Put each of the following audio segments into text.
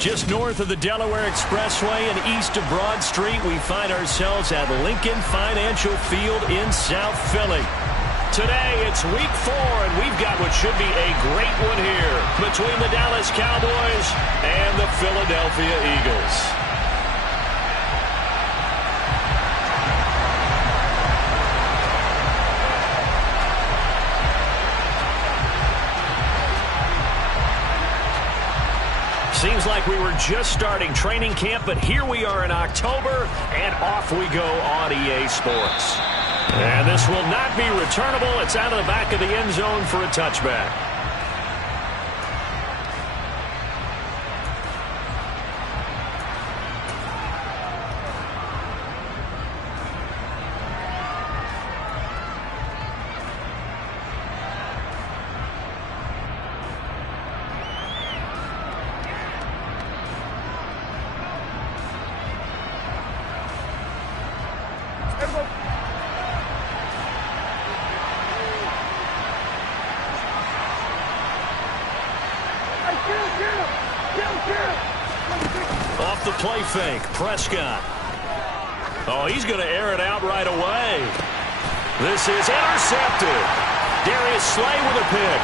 Just north of the Delaware Expressway and east of Broad Street, we find ourselves at Lincoln Financial Field in South Philly. Today, it's week 4, and we've got what should be a great one here between the Dallas Cowboys and the Philadelphia Eagles. Seems like we were just starting training camp, but here we are in October, and off we go on EA Sports. And this will not be returnable. It's out of the back of the end zone for a touchback. Off the play fake, Prescott. Oh, he's going to air it out right away. This is intercepted. Darius Slay with a pick.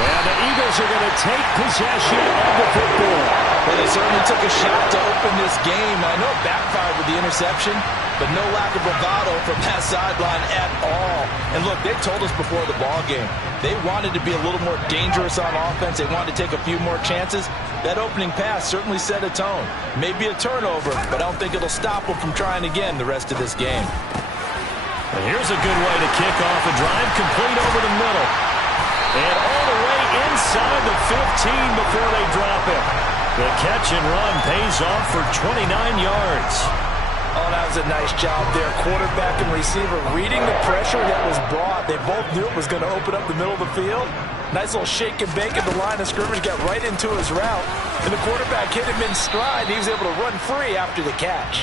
And the Eagles are going to take possession of the football. Well, they certainly took a shot to open this game. I know it backfired with the interception, but no lack of bravado from that sideline at all. And look, they told us before the ball game, they wanted to be a little more dangerous on offense. They wanted to take a few more chances. That opening pass certainly set a tone. Maybe a turnover, but I don't think it'll stop them from trying again the rest of this game. And here's a good way to kick off a drive, complete over the middle. And all the way inside the 15 before they drop it. The catch and run pays off for 29 yards. Oh, that was a nice job there. Quarterback and receiver reading the pressure that was brought. They both knew it was going to open up the middle of the field. Nice little shake and bake at the line of scrimmage, got right into his route. And the quarterback hit him in stride. He was able to run free after the catch.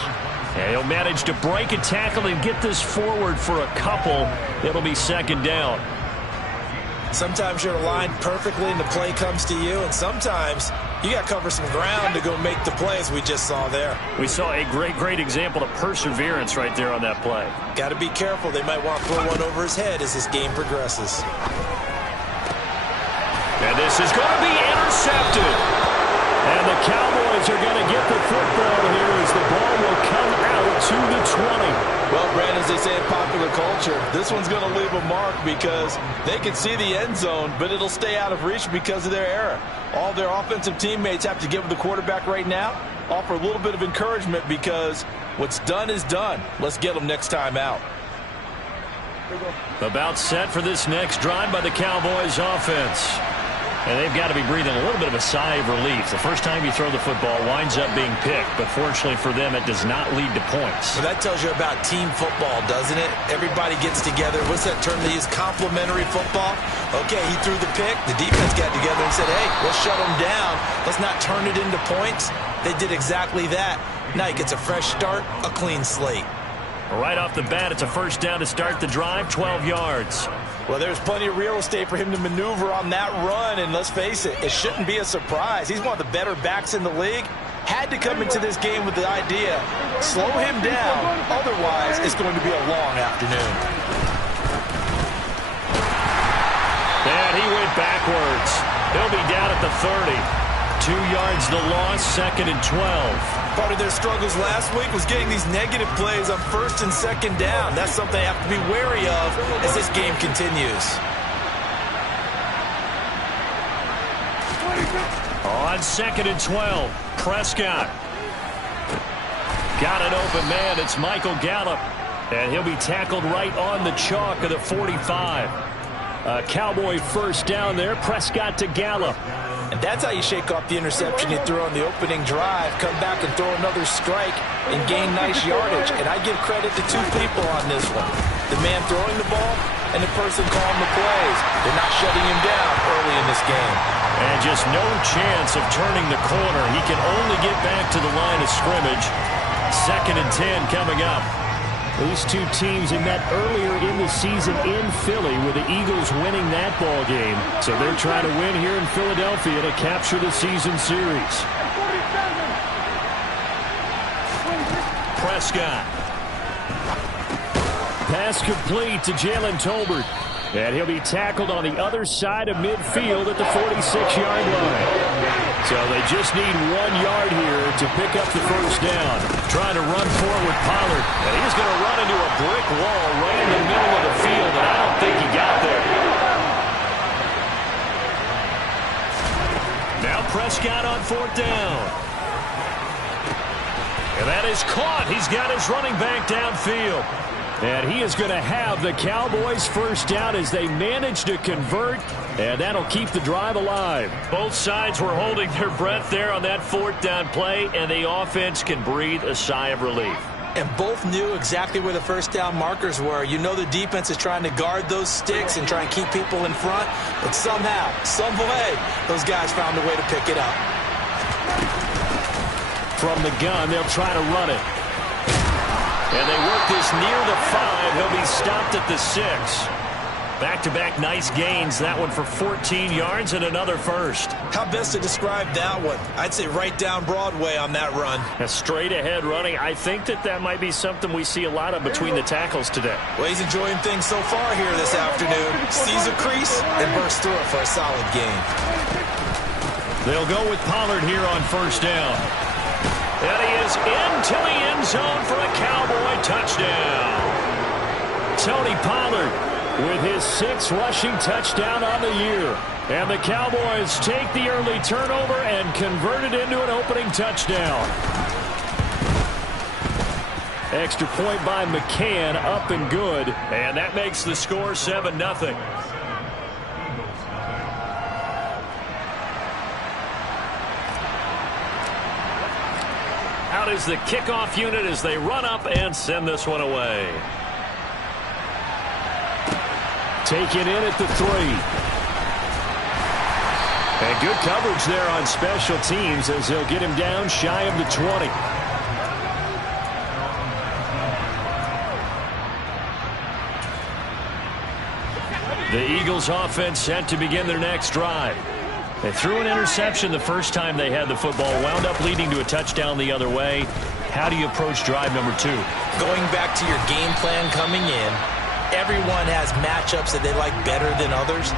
Yeah, he'll manage to break a tackle and get this forward for a couple. It'll be second down. Sometimes you're aligned perfectly and the play comes to you, and sometimes you got to cover some ground to go make the play, as we just saw there. We saw a great example of perseverance right there on that play. Got to be careful. They might want to throw one over his head as this game progresses. And this is going to be intercepted. And the Cowboys are going to get the football here as the ball will come out to the 20. Well, Brandon, as they say in popular culture, this one's going to leave a mark because they can see the end zone, but it'll stay out of reach because of their error. All their offensive teammates have to give the quarterback right now, offer a little bit of encouragement because what's done is done. Let's get them next time out. About set for this next drive by the Cowboys offense. And they've got to be breathing a little bit of a sigh of relief. The first time you throw the football winds up being picked, but fortunately for them, it does not lead to points. Well, that tells you about team football, doesn't it? Everybody gets together. What's that term they use? Complementary football? Okay, he threw the pick. The defense got together and said, hey, let's shut him down. Let's not turn it into points. They did exactly that. Now he gets a fresh start, a clean slate. Right off the bat, it's a first down to start the drive, 12 yards. Well, there's plenty of real estate for him to maneuver on that run, and let's face it, it shouldn't be a surprise. He's one of the better backs in the league. Had to come into this game with the idea, slow him down, otherwise it's going to be a long afternoon. And he went backwards. He'll be down at the 30. 2 yards the loss, second and 12. Part of their struggles last week was getting these negative plays on first and second down. That's something they have to be wary of as this game continues. On second and 12, Prescott. Got an open man. It's Michael Gallup. And he'll be tackled right on the chalk of the 45. Cowboy first down there. Prescott to Gallup. And that's how you shake off the interception you threw on the opening drive, come back and throw another strike and gain nice yardage. And I give credit to two people on this one. The man throwing the ball and the person calling the plays. They're not shutting him down early in this game. And just no chance of turning the corner. He can only get back to the line of scrimmage. Second and 10 coming up. These two teams had met earlier in the season in Philly with the Eagles winning that ball game. So they're trying to win here in Philadelphia to capture the season series. Prescott. Pass complete to Jalen Tolbert. And he'll be tackled on the other side of midfield at the 46-yard line. So they just need 1 yard here to pick up the first down. Trying to run forward with Pollard. And he's going to run into a brick wall right in the middle of the field, and I don't think he got there. Now Prescott on 4th down. And that is caught. He's got his running back downfield. And he is going to have the Cowboys first down as they manage to convert, and that'll keep the drive alive. Both sides were holding their breath there on that 4th down play, and the offense can breathe a sigh of relief. And both knew exactly where the first down markers were. You know the defense is trying to guard those sticks and try and keep people in front, but somehow, some way, those guys found a way to pick it up. From the gun, they'll try to run it. And they work this near the 5. He'll be stopped at the 6. Back-to-back nice gains. That one for 14 yards and another first. How best to describe that one? I'd say right down Broadway on that run. A straight-ahead running. I think that might be something we see a lot of between the tackles today. Well, he's enjoying things so far here this afternoon. Sees a crease and bursts through it for a solid gain. They'll go with Pollard here on first down. And he is into the end zone for a Cowboy touchdown. Tony Pollard with his 6th rushing touchdown on the year. And the Cowboys take the early turnover and convert it into an opening touchdown. Extra point by McCann, up and good. And that makes the score 7-0. Out is the kickoff unit as they run up and send this one away. Taken in at the 3. And good coverage there on special teams as they'll get him down shy of the 20. The Eagles offense set to begin their next drive. They threw an interception the first time they had the football, wound up leading to a touchdown the other way. How do you approach drive number 2? Going back to your game plan coming in, everyone has matchups that they like better than others,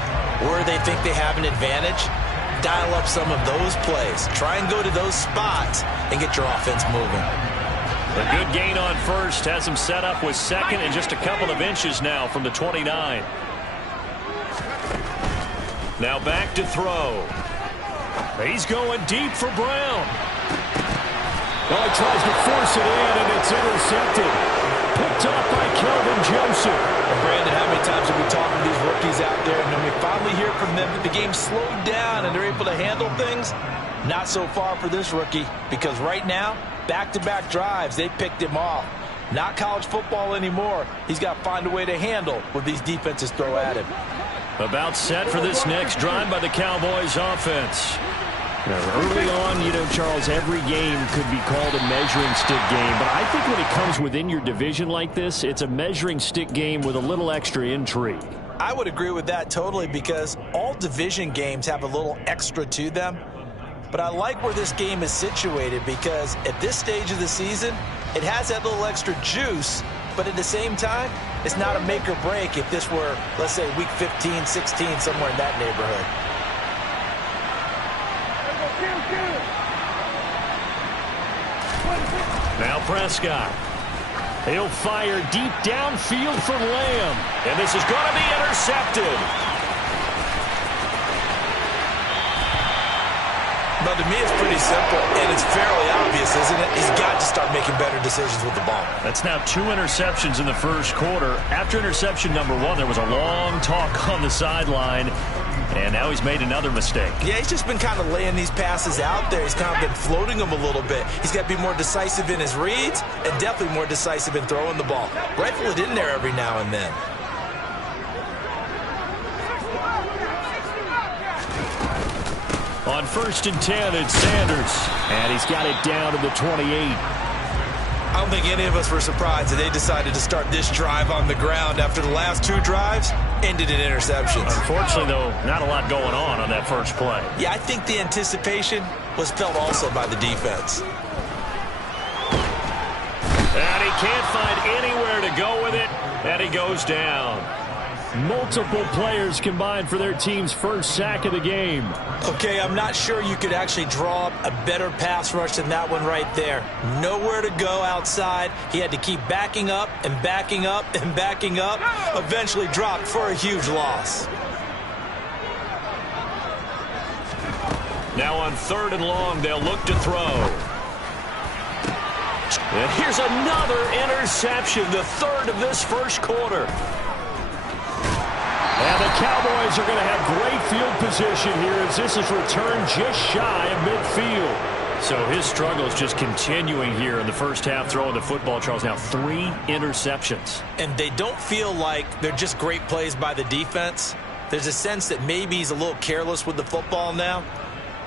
where they think they have an advantage. Dial up some of those plays. Try and go to those spots and get your offense moving. A good gain on first has him set up with second and just a couple of inches now from the 29. Now back to throw. He's going deep for Brown. Well, he tries to force it in, and it's intercepted. Picked up by Kelvin Joseph. Well, Brandon, how many times have we talked to these rookies out there, and when we finally hear from them that the game slowed down and they're able to handle things? Not so far for this rookie, because right now, back-to-back drives, they picked him off. Not college football anymore. He's got to find a way to handle what these defenses throw at him. About set for this next drive by the Cowboys offense. Now, early on, you know, Charles, every game could be called a measuring stick game. But I think when it comes within your division like this, it's a measuring stick game with a little extra intrigue. I would agree with that totally, because all division games have a little extra to them. But I like where this game is situated, because at this stage of the season, it has that little extra juice. But at the same time, it's not a make or break if this were, let's say, week 15, 16, somewhere in that neighborhood. Now Prescott. He'll fire deep downfield for Lamb. And this is going to be intercepted. But to me, it's pretty simple, and it's fairly obvious, isn't it? He's got to start making better decisions with the ball. That's now 2 interceptions in the first quarter. After interception number 1, there was a long talk on the sideline, and now he's made another mistake. Yeah, he's just been kind of laying these passes out there. He's kind of been floating them a little bit. He's got to be more decisive in his reads and definitely more decisive in throwing the ball. Rifle it in there every now and then. On 1st and 10, it's Sanders. And he's got it down to the 28. I don't think any of us were surprised that they decided to start this drive on the ground after the last 2 drives ended in interceptions. Unfortunately, though, not a lot going on that first play. Yeah, I think the anticipation was felt also by the defense. And he can't find anywhere to go with it, and he goes down. Multiple players combined for their team's first sack of the game. Okay, I'm not sure you could actually draw up a better pass rush than that one right there. Nowhere to go outside. He had to keep backing up and backing up and backing up. Eventually dropped for a huge loss. Now on 3rd and long, they'll look to throw. And here's another interception, the 3rd of this first quarter. And the Cowboys are going to have great field position here as this is returned just shy of midfield. So his struggle is just continuing here in the first half, throwing the football. Charles, now 3 interceptions. And they don't feel like they're just great plays by the defense. There's a sense that maybe he's a little careless with the football now.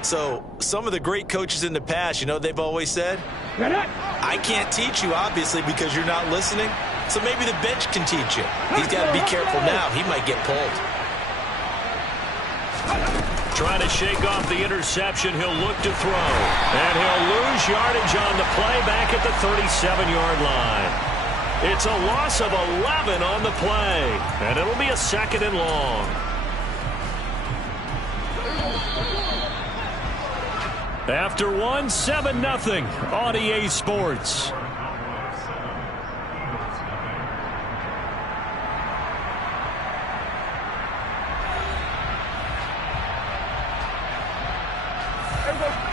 So some of the great coaches in the past, you know, they've always said, I can't teach you, obviously, because you're not listening. So maybe the bench can teach you. He's got to be careful now. He might get pulled. Trying to shake off the interception. He'll look to throw. And he'll lose yardage on the play back at the 37-yard line. It's a loss of 11 on the play. And it'll be a 2nd and long. After 1, 7-0 on EA Sports.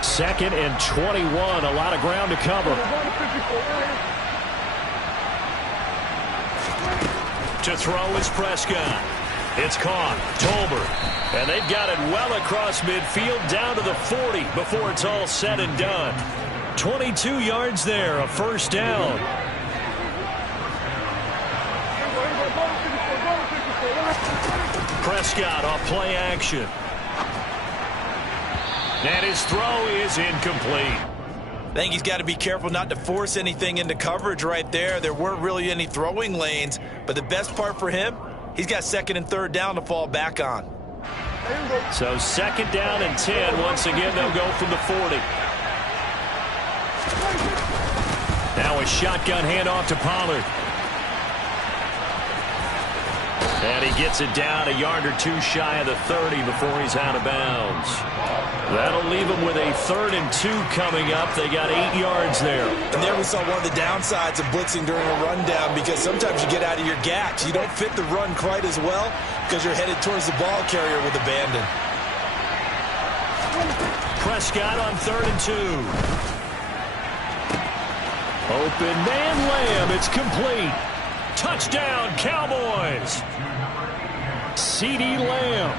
Second and 21, a lot of ground to cover. To throw is Prescott. It's caught. Tolbert. And they've got it well across midfield down to the 40 before it's all said and done. 22 yards there, a first down. Prescott off play action. And his throw is incomplete. I think he's got to be careful not to force anything into coverage right there. There weren't really any throwing lanes, but the best part for him, he's got 2nd and 3rd down to fall back on. So 2nd down and 10. Once again, they'll go from the 40. Now a shotgun handoff to Pollard. And he gets it down a yard or 2 shy of the 30 before he's out of bounds. That'll leave him with a 3rd and 2 coming up. They got 8 yards there. And there we saw one of the downsides of blitzing during a rundown, because sometimes you get out of your gaps. You don't fit the run quite as well because you're headed towards the ball carrier with abandon. Prescott on 3rd and 2. Open man Lamb. It's complete. Touchdown, Cowboys. CeeDee Lamb,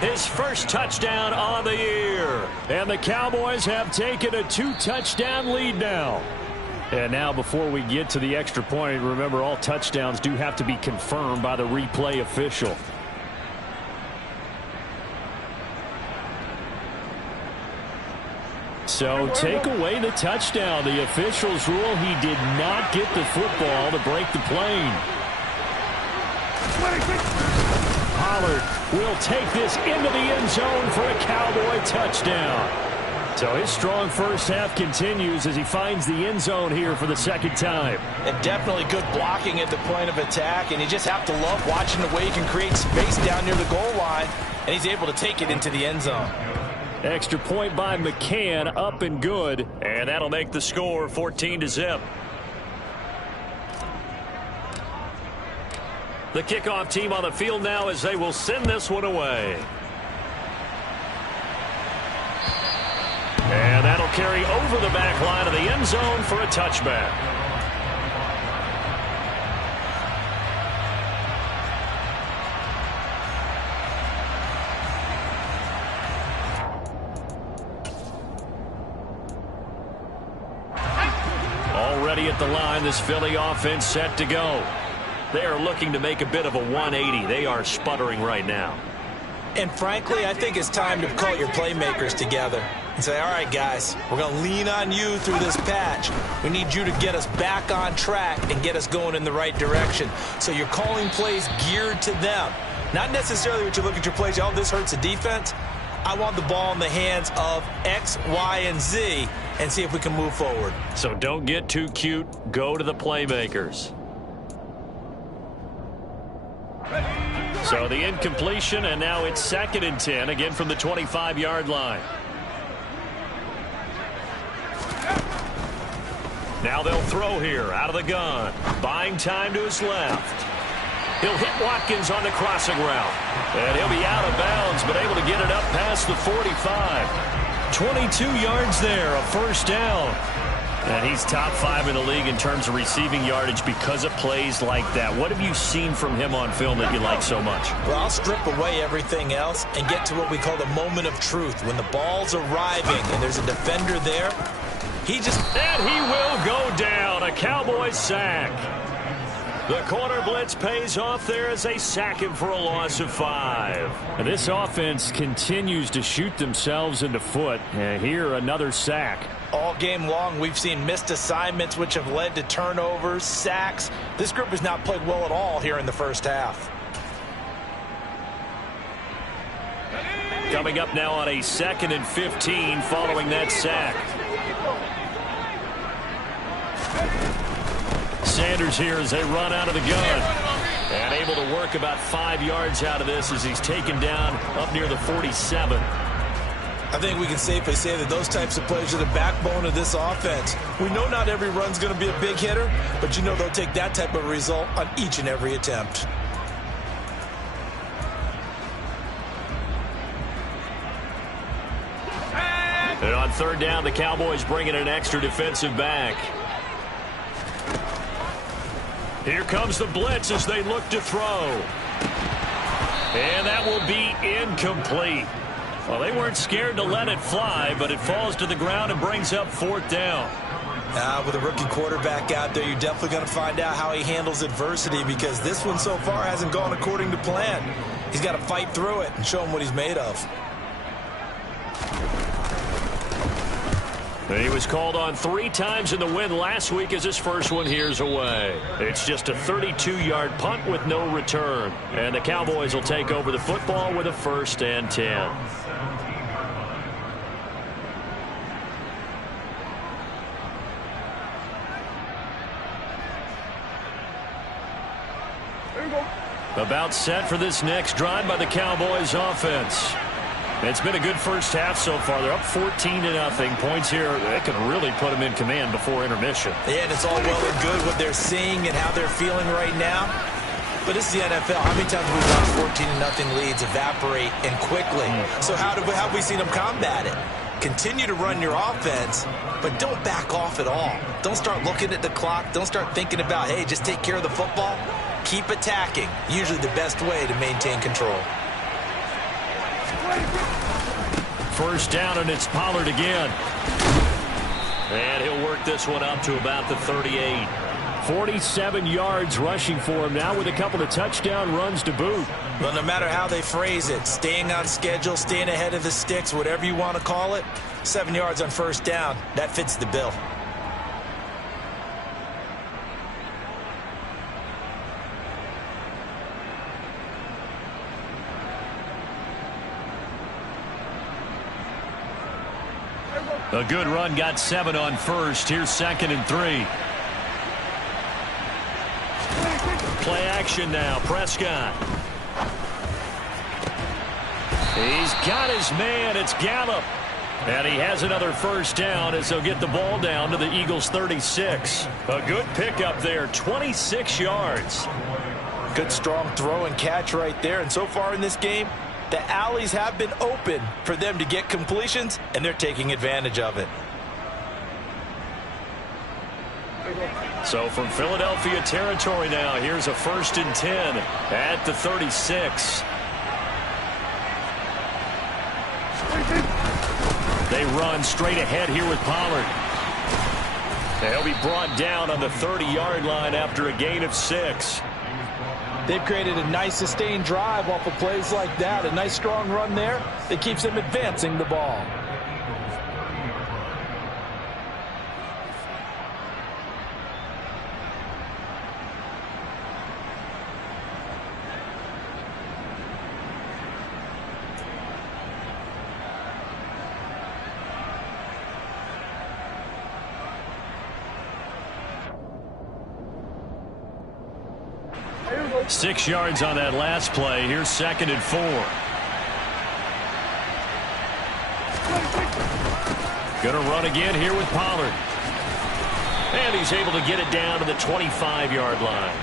his first touchdown on the year. And the Cowboys have taken a 2-touchdown lead now. And now before we get to the extra point, remember all touchdowns do have to be confirmed by the replay official. So take away the touchdown. The officials rule he did not get the football to break the plane. Pollard will take this into the end zone for a Cowboy touchdown. So his strong first half continues as he finds the end zone here for the 2nd time. And definitely good blocking at the point of attack, and you just have to love watching the way he can create space down near the goal line, and he's able to take it into the end zone. Extra point by McCann, up and good, and that'll make the score 14-0. The kickoff team on the field now as they will send this one away. And that'll carry over the back line of the end zone for a touchback. Already at the line, this Philly offense set to go. They are looking to make a bit of a 180. They are sputtering right now. And frankly, I think it's time to call your playmakers together. and say, all right, guys, we're going to lean on you through this patch. We need you to get us back on track and get us going in the right direction. So you're calling plays geared to them. Not necessarily what you look at your plays, oh, this hurts the defense. I want the ball in the hands of X, Y, and Z and see if we can move forward. So don't get too cute. Go to the playmakers. So the incompletion, and now it's 2nd and 10, again from the 25-yard line. Now they'll throw here out of the gun. Buying time to his left. He'll hit Watkins on the crossing route. And he'll be out of bounds, but able to get it up past the 45. 22 yards there, a first down. And he's top 5 in the league in terms of receiving yardage because of plays like that. What have you seen from him on film that you like so much? Well, I'll strip away everything else and get to what we call the moment of truth. When the ball's arriving and there's a defender there, And he will go down. A Cowboys sack. The corner blitz pays off there as they sack him for a loss of 5. And this offense continues to shoot themselves in the foot. And here, another sack. All game long, we've seen missed assignments which have led to turnovers, sacks. This group has not played well at all here in the first half. Coming up now on a 2nd and 15 following that sack. Sanders here as they run out of the gun. And able to work about 5 yards out of this as he's taken down up near the 47. I think we can safely say that those types of plays are the backbone of this offense. We know not every run's going to be a big hitter, but you know they'll take that type of result on each and every attempt. And on 3rd down, the Cowboys bring in an extra defensive back. Here comes the blitz as they look to throw. And that will be incomplete. Well, they weren't scared to let it fly, but it falls to the ground and brings up 4th down. With a rookie quarterback out there, you're definitely going to find out how he handles adversity because this one so far hasn't gone according to plan. He's got to fight through it and show him what he's made of. He was called on 3 times in the win last week as his first one here's away. It's just a 32-yard punt with no return. And the Cowboys will take over the football with a 1st and 10. About set for this next drive by the Cowboys offense. It's been a good first half so far. They're up 14-0. Points here that could really put them in command before intermission. Yeah, and it's all well and good what they're seeing and how they're feeling right now. But this is the NFL. How many times have we watched 14-0 leads evaporate and quickly? So how have we seen them combat it? Continue to run your offense, but don't back off at all. Don't start looking at the clock. Don't start thinking about, hey, just take care of the football. Keep attacking. Usually the best way to maintain control. 1st down, and it's Pollard again. And he'll work this one up to about the 38. 47 yards rushing for him now with a couple of touchdown runs to boot. Well, no matter how they phrase it, staying on schedule, staying ahead of the sticks, whatever you want to call it, 7 yards on 1st down, that fits the bill. A good run, got 7 on 1st. Here's 2nd and 3. Play action now. Prescott. He's got his man. It's Gallup. And he has another 1st down as they'll get the ball down to the Eagles' 36. A good pickup there, 26 yards. Good strong throw and catch right there. And so far in this game, the alleys have been open for them to get completions, and they're taking advantage of it. So from Philadelphia territory now, here's a 1st and 10 at the 36. They run straight ahead here with Pollard. They'll be brought down on the 30-yard line after a gain of 6. They've created a nice sustained drive off of plays like that. A nice strong run there that keeps them advancing the ball. 6 yards on that last play. Here's 2nd and 4. Going to run again here with Pollard. And he's able to get it down to the 25-yard line.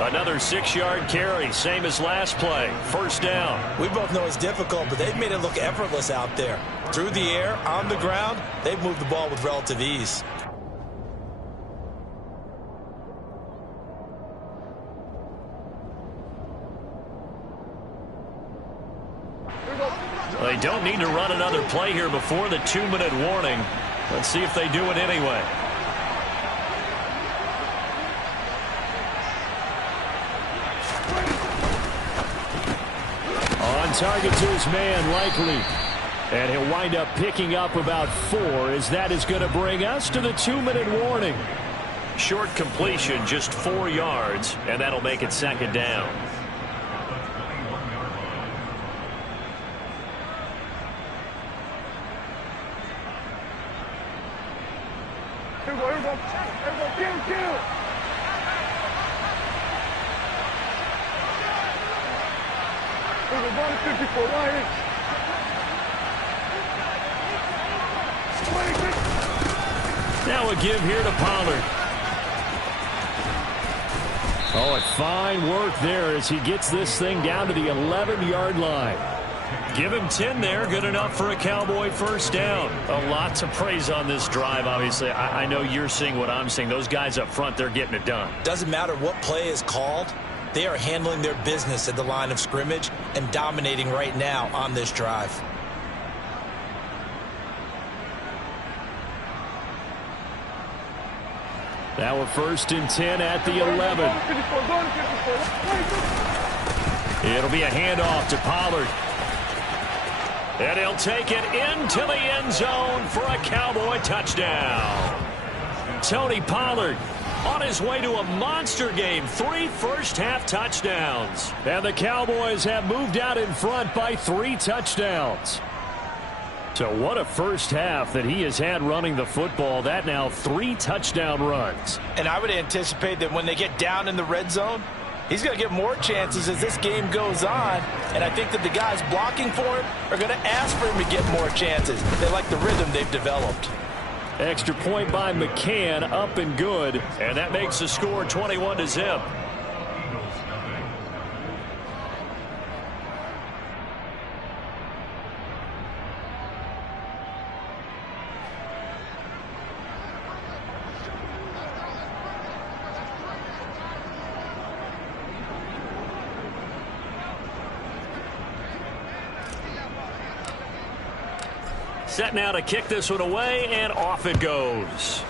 Another 6-yard carry, same as last play. 1st down. We both know it's difficult, but they've made it look effortless out there. Through the air, on the ground, they've moved the ball with relative ease. They don't need to run another play here before the 2-minute warning. Let's see if they do it anyway. On target to his man, Likely. And he'll wind up picking up about 4, as that is going to bring us to the 2-minute warning. Short completion, just 4 yards, and that'll make it 2nd down. Now a give here to Pollard. Oh, and fine work there as he gets this thing down to the 11-yard line. Give him 10 there. Good enough for a Cowboy 1st down. A lot to praise on this drive, obviously. I know you're seeing what I'm seeing. Those guys up front, they're getting it done. Doesn't matter what play is called. They are handling their business at the line of scrimmage and dominating right now on this drive. Now a 1st and 10 at the 11. It'll be a handoff to Pollard. And he'll take it into the end zone for a Cowboy touchdown. Tony Pollard on his way to a monster game. 3 first-half touchdowns. And the Cowboys have moved out in front by 3 touchdowns. So what a first half that he has had running the football. That now 3 touchdown runs. And I would anticipate that when they get down in the red zone, he's going to get more chances as this game goes on. And I think that the guys blocking for him are going to ask for him to get more chances. They like the rhythm they've developed. Extra point by McCann, up and good. And that makes the score 21-0. Set now to kick this one away, and off it goes.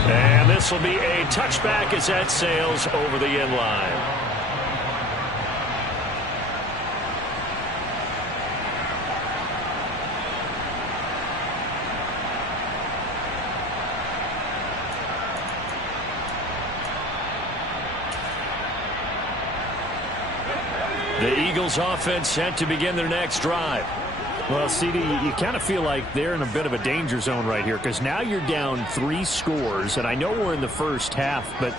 And this will be a touchback as that sails over the end line. The Eagles offense set to begin their next drive. Well, CD, you kind of feel like they're in a bit of a danger zone right here because now you're down 3 scores, and I know we're in the first half, but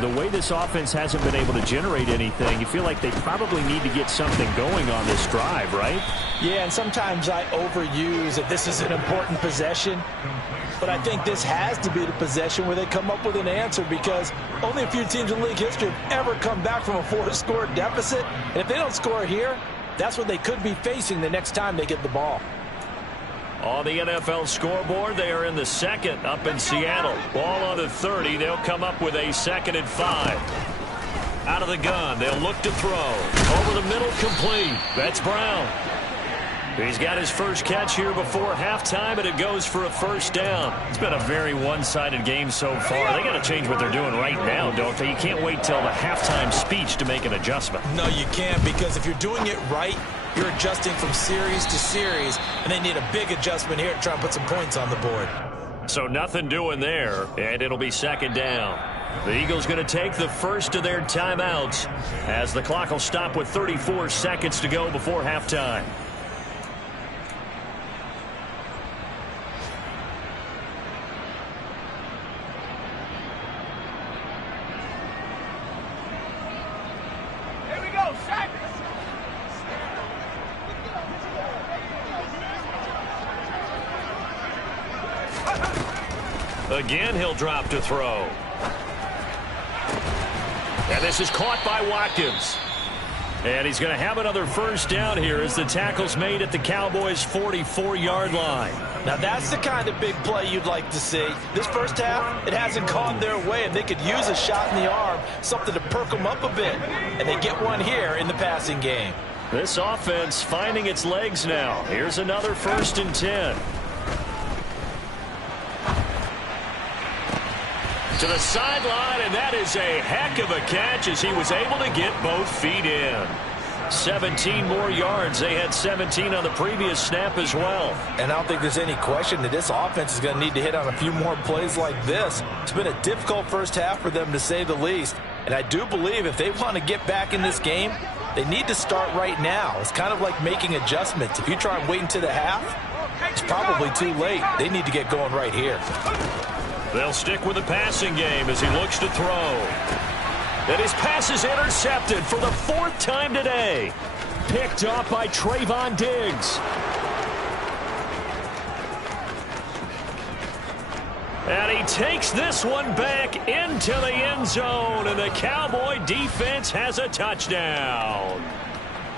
the way this offense hasn't been able to generate anything, you feel like they probably need to get something going on this drive, right? Yeah, and sometimes I overuse that this is an important possession, but I think this has to be the possession where they come up with an answer because only a few teams in league history have ever come back from a 4-score deficit, and if they don't score here, that's what they could be facing the next time they get the ball. On the NFL scoreboard, they are in the 2nd up in Seattle. Ball on the 30. They'll come up with a 2nd and 5. Out of the gun. They'll look to throw. Over the middle, complete. That's Brown. He's got his first catch here before halftime, and it goes for a 1st down. It's been a very one-sided game so far. They got to change what they're doing right now, don't they? You can't wait till the halftime speech to make an adjustment. No, you can't, because if you're doing it right, you're adjusting from series to series, and they need a big adjustment here to try and put some points on the board. So nothing doing there, and it'll be 2nd down. The Eagles going to take the first of their timeouts as the clock will stop with 34 seconds to go before halftime. Again, he'll drop to throw. And this is caught by Watkins. And he's going to have another first down here as the tackle's made at the Cowboys' 44-yard line. Now that's the kind of big play you'd like to see. This first half, it hasn't gone their way, and they could use a shot in the arm, something to perk them up a bit. And they get one here in the passing game. This offense finding its legs now. Here's another 1st and 10. To the sideline, and that is a heck of a catch as he was able to get both feet in. 17 more yards. They had 17 on the previous snap as well. And I don't think there's any question that this offense is going to need to hit on a few more plays like this. It's been a difficult first half for them, to say the least. And I do believe if they want to get back in this game, they need to start right now. It's kind of like making adjustments. If you try and wait until the half, it's probably too late. They need to get going right here. They'll stick with the passing game as he looks to throw. And his pass is intercepted for the 4th time today. Picked off by Trayvon Diggs. And he takes this one back into the end zone, and the Cowboy defense has a touchdown.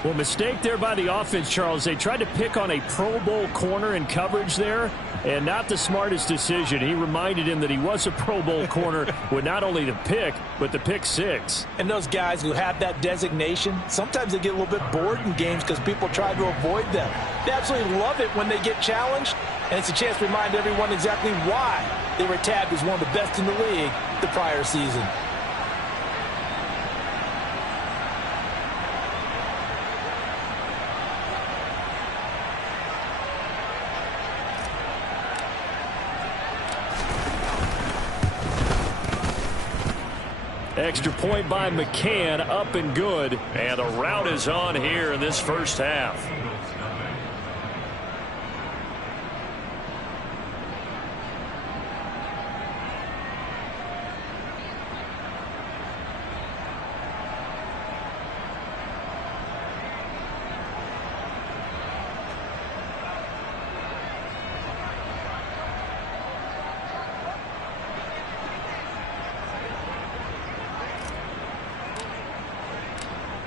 Well, mistake there by the offense, Charles. They tried to pick on a Pro Bowl corner in coverage there, and not the smartest decision. He reminded him that he was a Pro Bowl corner with not only the pick, but the pick 6. And those guys who have that designation, sometimes they get a little bit bored in games because people try to avoid them. They absolutely love it when they get challenged, and it's a chance to remind everyone exactly why they were tabbed as one of the best in the league the prior season. Extra point by McCann, up and good. And the route is on here in this first half.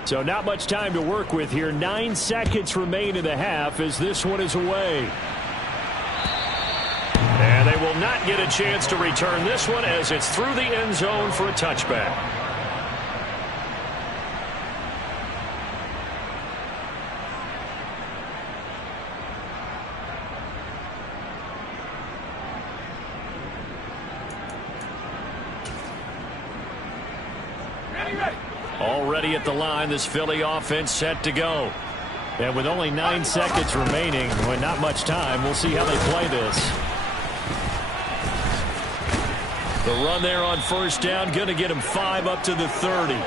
So not much time to work with here. 9 seconds remain in the half as this one is away. And they will not get a chance to return this one as it's through the end zone for a touchback. Already at the line, this Philly offense set to go. And with only 9 seconds remaining, with not much time, we'll see how they play this. The run there on first down, going to get him 5 up to the 30.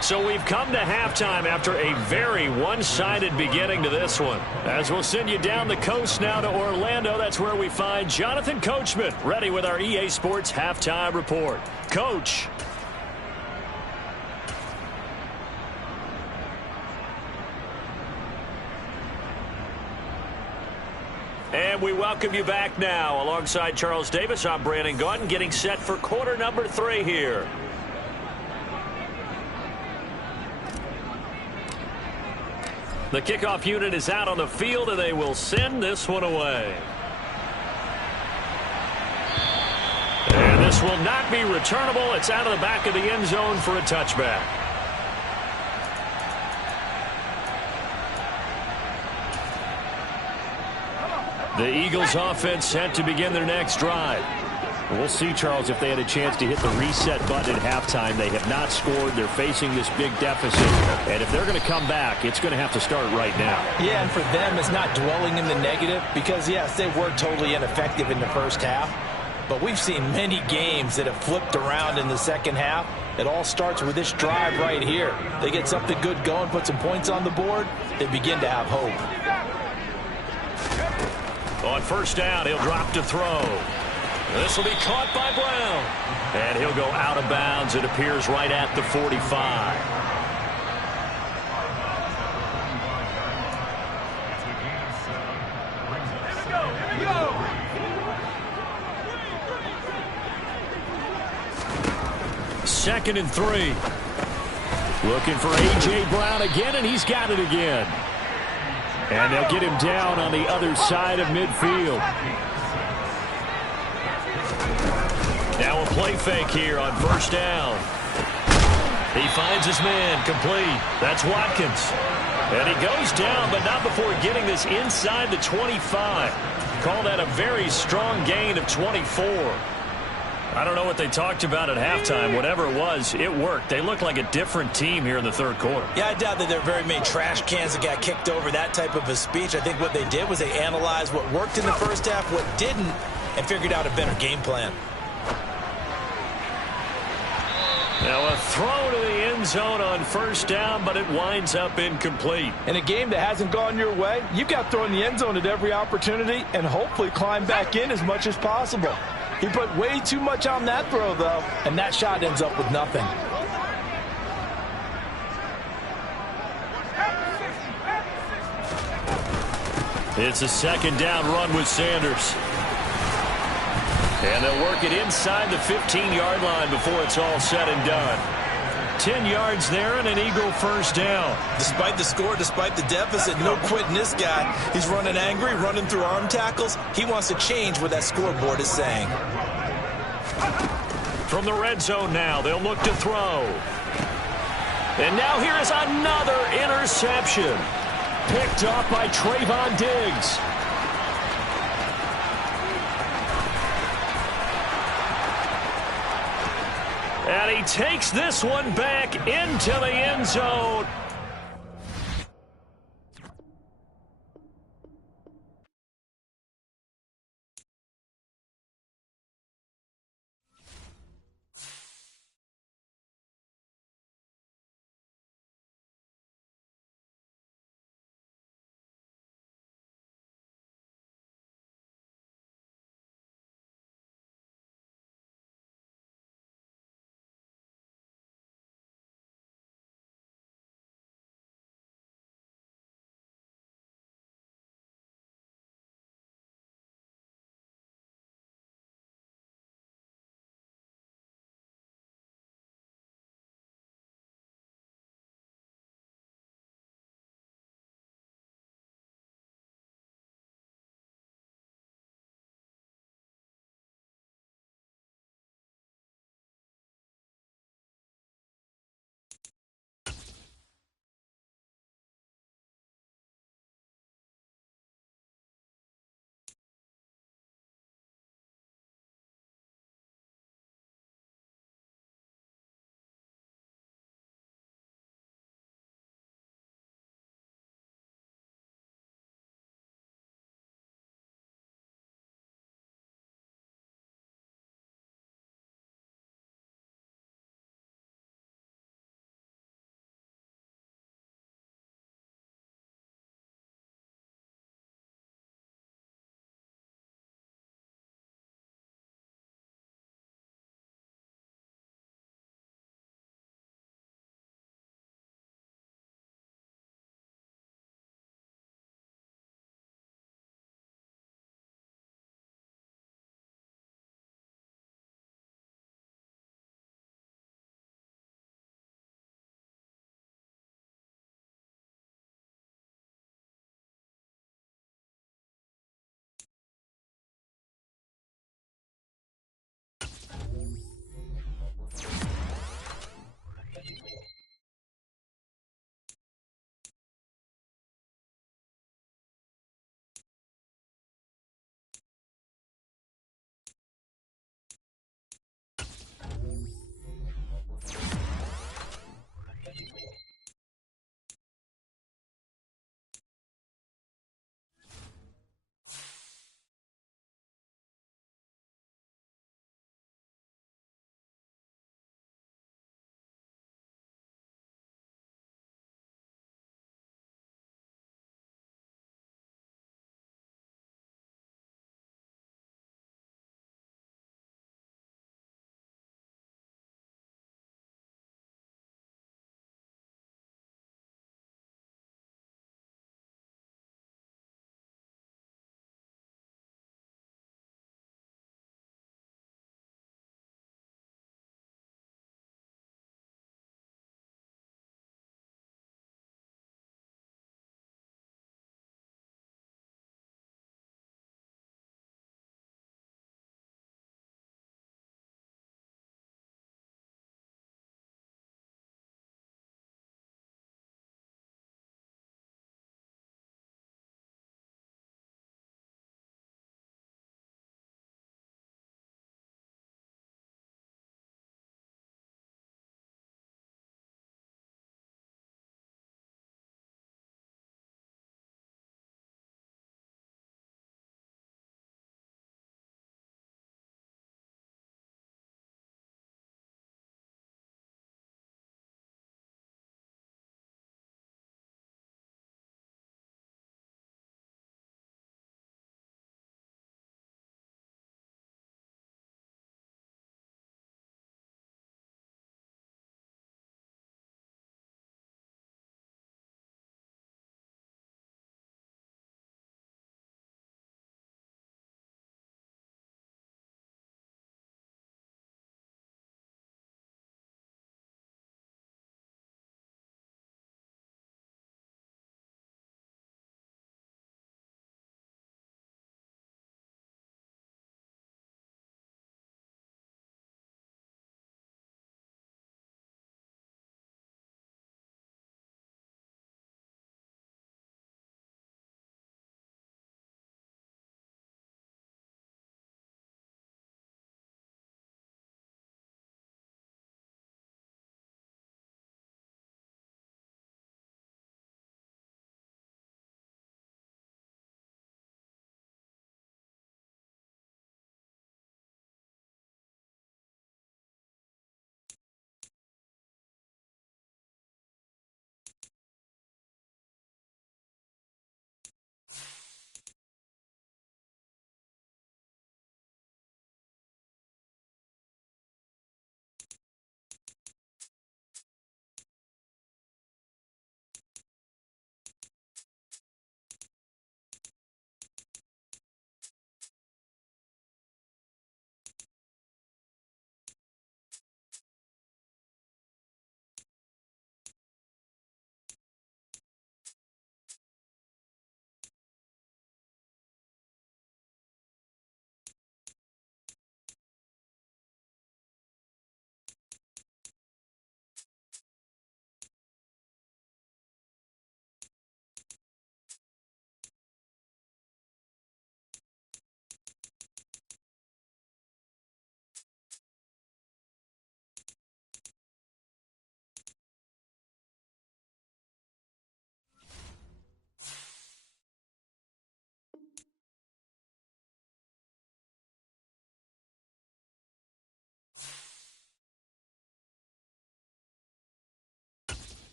So we've come to halftime after a very one-sided beginning to this one. As we'll send you down the coast now to Orlando, that's where we find Jonathan Coachman, ready with our EA Sports Halftime Report. Coach. And we welcome you back now. Alongside Charles Davis, I'm Brandon Gaudin, getting set for quarter number 3 here. The kickoff unit is out on the field, and they will send this one away. And this will not be returnable. It's out of the back of the end zone for a touchback. The Eagles offense set to begin their next drive. We'll see, Charles, if they had a chance to hit the reset button at halftime. They have not scored. They're facing this big deficit. And if they're going to come back, it's going to have to start right now. Yeah, and for them, it's not dwelling in the negative because, yes, they were totally ineffective in the first half. But we've seen many games that have flipped around in the second half. It all starts with this drive right here. They get something good going, put some points on the board, they begin to have hope. On first down, he'll drop to throw. This will be caught by Brown. And he'll go out of bounds. It appears right at the 45. Here we go. 2nd and 3. Looking for A.J. Brown again, and he's got it again. And they'll get him down on the other side of midfield. Now a play fake here on 1st down. He finds his man, complete. That's Watkins. And he goes down, but not before getting this inside the 25. Call that a very strong gain of 24. I don't know what they talked about at halftime. Whatever it was, it worked. They look like a different team here in the 3rd quarter. Yeah, I doubt that there are very many trash cans that got kicked over, that type of a speech. I think what they did was they analyzed what worked in the 1st half, what didn't, and figured out a better game plan. Now a throw to the end zone on 1st down, but it winds up incomplete. In a game that hasn't gone your way, you've got to throw in the end zone at every opportunity and hopefully climb back in as much as possible. He put way too much on that throw, though, and that shot ends up with nothing. It's a 2nd down run with Sanders. And they'll work it inside the 15-yard line before it's all said and done. 10 yards there and an Eagle 1st down. Despite the score, despite the deficit, no quitting this guy. He's running angry, running through arm tackles. He wants to change what that scoreboard is saying. From the red zone now, they'll look to throw. And now here is another interception. Picked off by Trayvon Diggs. And he takes this one back into the end zone.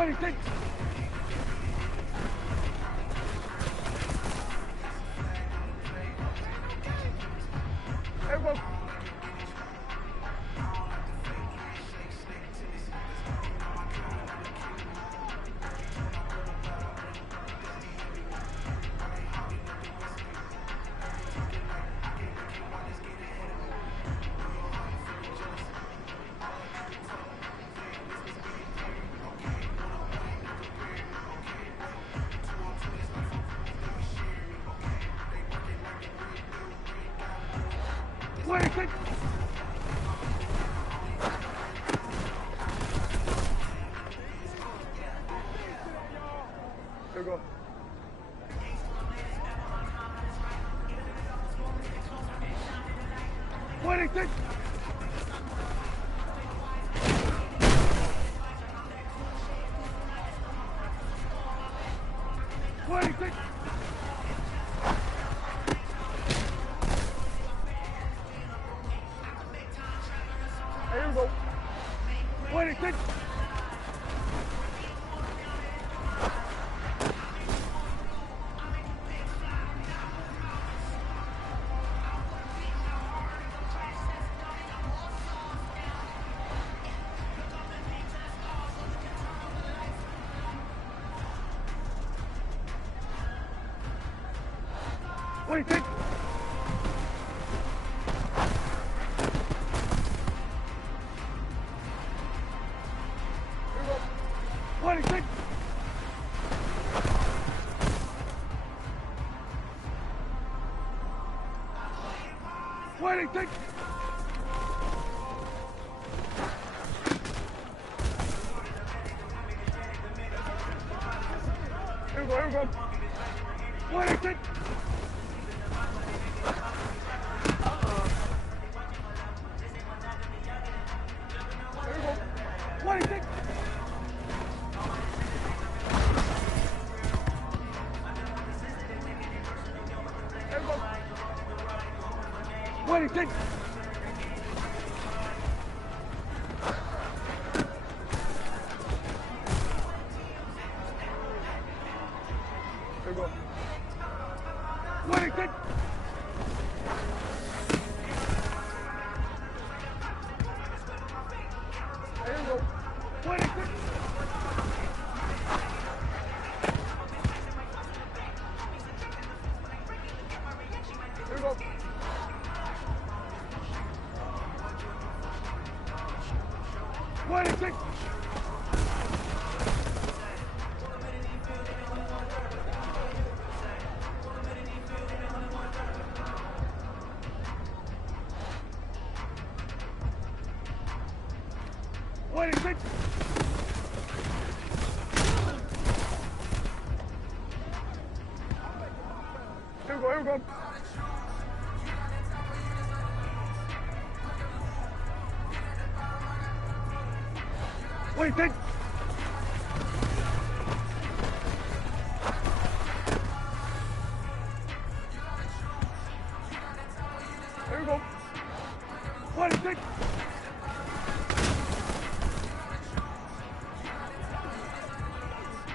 26. There we go. There we go. 26. Here we go. 26. Here we go, here we go. 26. Here we go. 26. Here we go. 26. Here we go. 26. There you go. 26. Here we go. 26. Here we go, here we go. 26. Here we go. 26.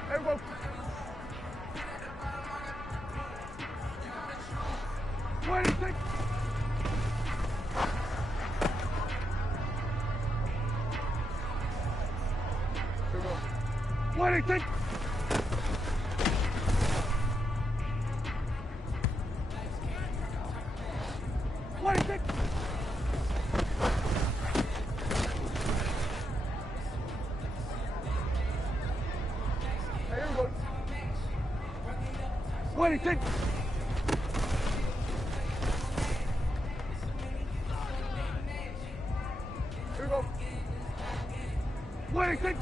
There we go. 26. There we go. 26. There we go. 26. Here we go. 26.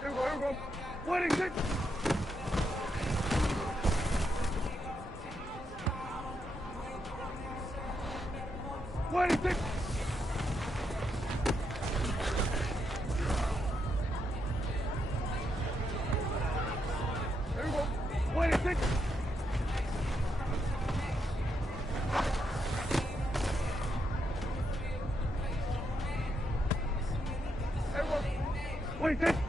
Here we go, here we go. 26. There we go. 26. Wait,